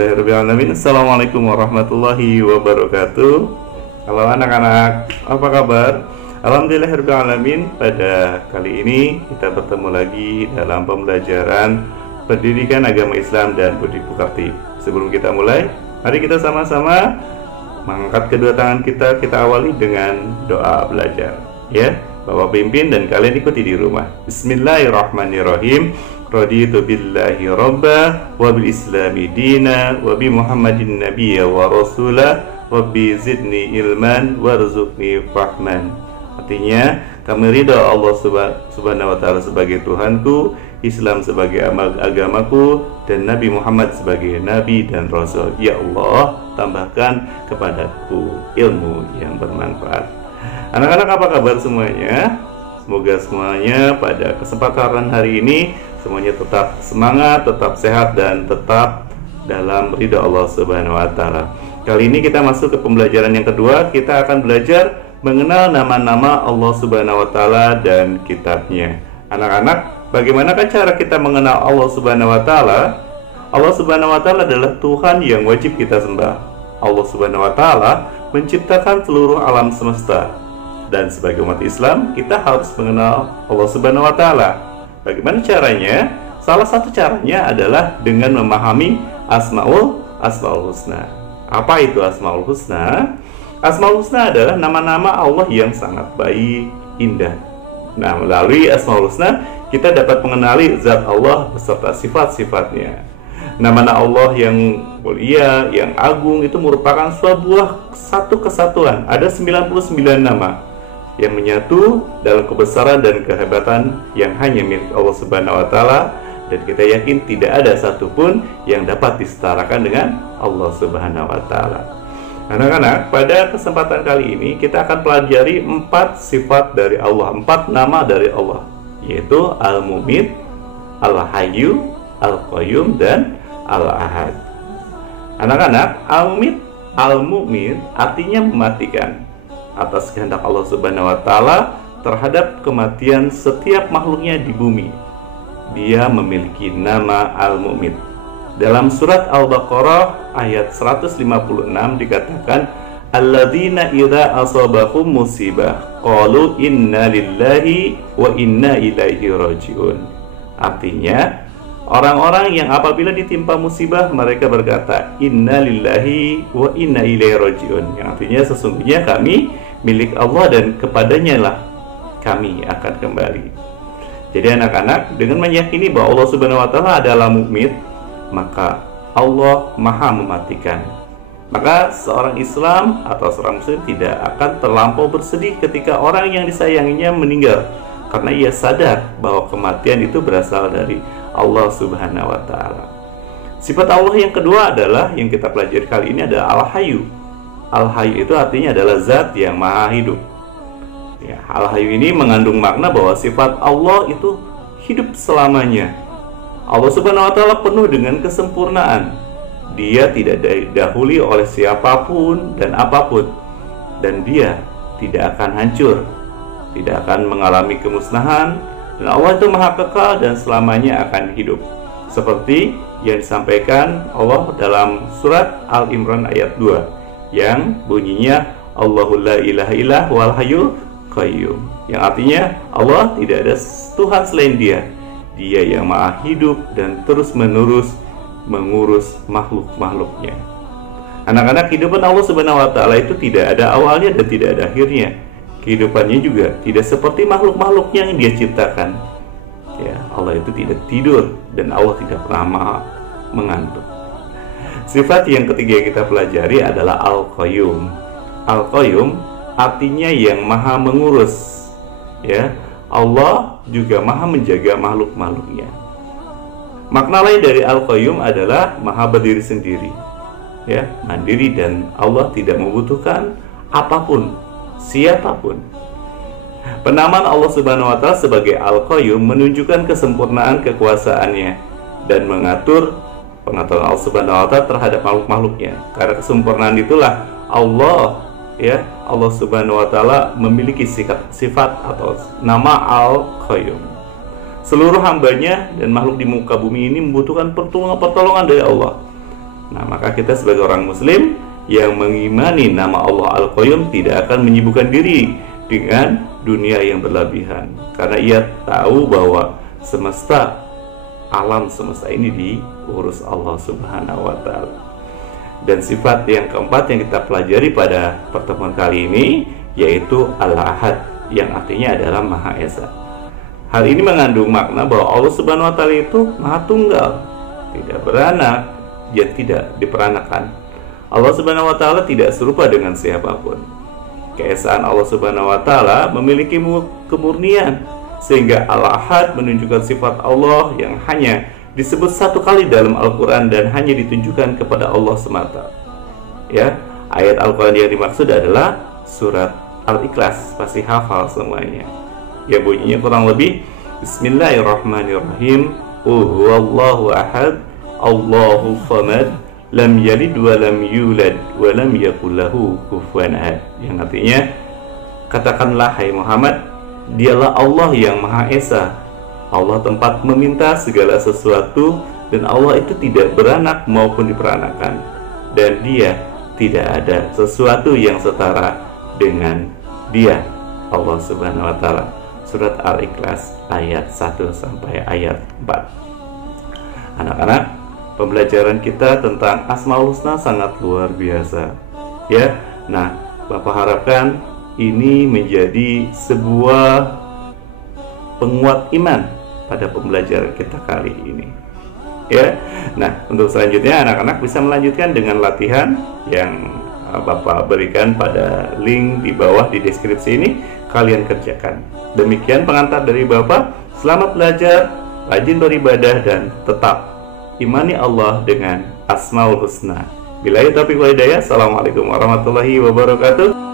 Alhamdulillahirrahmanirrahim. Assalamualaikum warahmatullahi wabarakatuh. Halo anak-anak, apa kabar? Alhamdulillahirrahmanirrahim. Pada kali ini kita bertemu lagi dalam pembelajaran pendidikan agama Islam dan budi pekerti. Sebelum kita mulai, mari kita sama-sama mengangkat kedua tangan kita awali dengan doa belajar. Ya, Bapak pimpin dan kalian ikuti di rumah. Bismillahirrahmanirrahim. Raditu billahi rabba wa bil islami dina wa bi muhammadin nabiyya wa rasula rabbi zidni ilman warzuqni fahman. Artinya, kami ridha Allah subhanahu wa ta'ala sebagai Tuhanku, Islam sebagai agamaku, dan Nabi Muhammad sebagai Nabi dan Rasul. Ya Allah, tambahkan kepadaku ilmu yang bermanfaat. Anak-anak, apa kabar semuanya? Semoga semuanya pada kesempatan hari ini semuanya tetap semangat, tetap sehat, dan tetap dalam ridha Allah Subhanahu wa Ta'ala. Kali ini kita masuk ke pembelajaran yang kedua. Kita akan belajar mengenal nama-nama Allah Subhanahu wa Ta'ala dan kitabnya. Anak-anak, bagaimanakah cara kita mengenal Allah Subhanahu wa Ta'ala? Allah Subhanahu wa Ta'ala adalah Tuhan yang wajib kita sembah. Allah Subhanahu wa Ta'ala menciptakan seluruh alam semesta. Dan sebagai umat Islam, kita harus mengenal Allah Subhanahu wa Ta'ala. Bagaimana caranya? Salah satu caranya adalah dengan memahami Asmaul Husna. Apa itu Asmaul Husna? Asmaul Husna adalah nama-nama Allah yang sangat baik, indah. Nah, melalui Asmaul Husna kita dapat mengenali zat Allah beserta sifat-sifatnya. Nama-nama Allah yang mulia, yang agung itu merupakan sebuah satu kesatuan. Ada 99 nama yang menyatu dalam kebesaran dan kehebatan yang hanya milik Allah Subhanahu wa Ta'ala, dan kita yakin tidak ada satupun yang dapat disetarakan dengan Allah Subhanahu wa Ta'ala. Anak-anak, pada kesempatan kali ini kita akan pelajari 4 sifat dari Allah, 4 nama dari Allah, yaitu Al-Mumit, Al-Hayyu, Al-Qayyum, dan Al-Ahad. Anak-anak, Al-Mumit artinya mematikan atas kehendak Allah Subhanahu wa Ta'ala terhadap kematian setiap makhluknya di bumi. Dia memiliki nama Al-Mu'min. Dalam surat Al-Baqarah ayat 156 dikatakan, alladzina idza asabahum musibah qalu inna lillahi wa inna ilaihi rajiun. Artinya, orang-orang yang apabila ditimpa musibah mereka berkata inna lillahi wa inna ilaihi rajiun, yang artinya sesungguhnya kami milik Allah dan kepadanya lah kami akan kembali. Jadi anak-anak, dengan meyakini bahwa Allah Subhanahu wa Ta'ala adalah Mumit, maka Allah Maha mematikan. Maka seorang Islam atau seorang Muslim tidak akan terlampau bersedih ketika orang yang disayanginya meninggal, karena ia sadar bahwa kematian itu berasal dari Allah Subhanahu wa Ta'ala. Sifat Allah yang kedua adalah yang kita pelajari kali ini adalah Al-Hayyu. Al-Hayyu itu artinya adalah zat yang maha hidup. Ya, Al-Hayyu ini mengandung makna bahwa sifat Allah itu hidup selamanya. Allah Subhanahu wa Ta'ala penuh dengan kesempurnaan. Dia tidak didahului oleh siapapun dan apapun, dan dia tidak akan hancur, tidak akan mengalami kemusnahan, dan Allah itu maha kekal dan selamanya akan hidup. Seperti yang disampaikan Allah dalam surat Al-Imran ayat 2 yang bunyinya Allahul la ilaha illah wal hayyul qayyum, yang artinya Allah tidak ada Tuhan selain Dia. Dia yang maha hidup dan terus menerus mengurus makhluk-makhluknya. Anak-anak, kehidupan Allah Subhanahu wa Ta'ala itu tidak ada awalnya dan tidak ada akhirnya. Kehidupannya juga tidak seperti makhluk-makhluk yang Dia ciptakan. Ya, Allah itu tidak tidur dan Allah tidak pernah mengantuk. Sifat yang ketiga yang kita pelajari adalah Al-Qayyum. Al-Qayyum artinya yang maha mengurus. Ya, Allah juga maha menjaga makhluk-makhluknya. Makna lain dari Al-Qayyum adalah maha berdiri sendiri, ya, mandiri, dan Allah tidak membutuhkan apapun, siapapun. Penamaan Allah Subhanahu wa Ta'ala sebagai Al-Qayyum menunjukkan kesempurnaan kekuasaannya dan mengatur pengaturan Allah Subhanahu wa Ta'ala terhadap makhluk-makhluknya. Karena kesempurnaan itulah Allah, ya, Allah Subhanahu wa Ta'ala memiliki sifat atau nama Al-Qayyum. Seluruh hambanya dan makhluk di muka bumi ini membutuhkan pertolongan dari Allah. Nah, maka kita sebagai orang muslim yang mengimani nama Allah Al-Qayyum tidak akan menyibukkan diri dengan dunia yang berlebihan, karena ia tahu bahwa alam semesta ini diurus Allah Subhanahu wa Ta'ala. Dan sifat yang keempat yang kita pelajari pada pertemuan kali ini yaitu Al-Ahad, yang artinya adalah Maha Esa. Hal ini mengandung makna bahwa Allah Subhanahu wa Ta'ala itu Maha Tunggal, tidak beranak, dia tidak diperanakan. Allah Subhanahu wa Ta'ala tidak serupa dengan siapapun. Keesaan Allah Subhanahu wa Ta'ala memiliki kemurnian, sehingga Al-Ahad menunjukkan sifat Allah yang hanya disebut satu kali dalam Al-Quran dan hanya ditunjukkan kepada Allah semata. Ya, ayat Al-Quran yang dimaksud adalah surat Al-Ikhlas, pasti hafal semuanya. Ya, bunyinya kurang lebih Bismillahirrahmanirrahim. Huwallahu ahad, Allahu samad, lam yalid wa lam yulad wa lam yakul lahu kufuwan ahad. Yang artinya, katakanlah hai Muhammad, dialah Allah yang Maha Esa. Allah tempat meminta segala sesuatu, dan Allah itu tidak beranak maupun diperanakan, dan dia tidak ada sesuatu yang setara dengan dia, Allah Subhanahu wa Ta'ala. Surat Al-Ikhlas ayat 1 sampai ayat 4. Anak-anak, pembelajaran kita tentang Asmaul Husna sangat luar biasa, ya. Nah, Bapak harapkan ini menjadi sebuah penguat iman pada pembelajaran kita kali ini, ya. Nah, untuk selanjutnya anak-anak bisa melanjutkan dengan latihan yang Bapak berikan pada link di bawah di deskripsi ini. Kalian kerjakan. Demikian pengantar dari Bapak. Selamat belajar, rajin beribadah, dan tetap imani Allah dengan Asmaul Husna. Billahi taufiq wal hidayah. Assalamualaikum warahmatullahi wabarakatuh.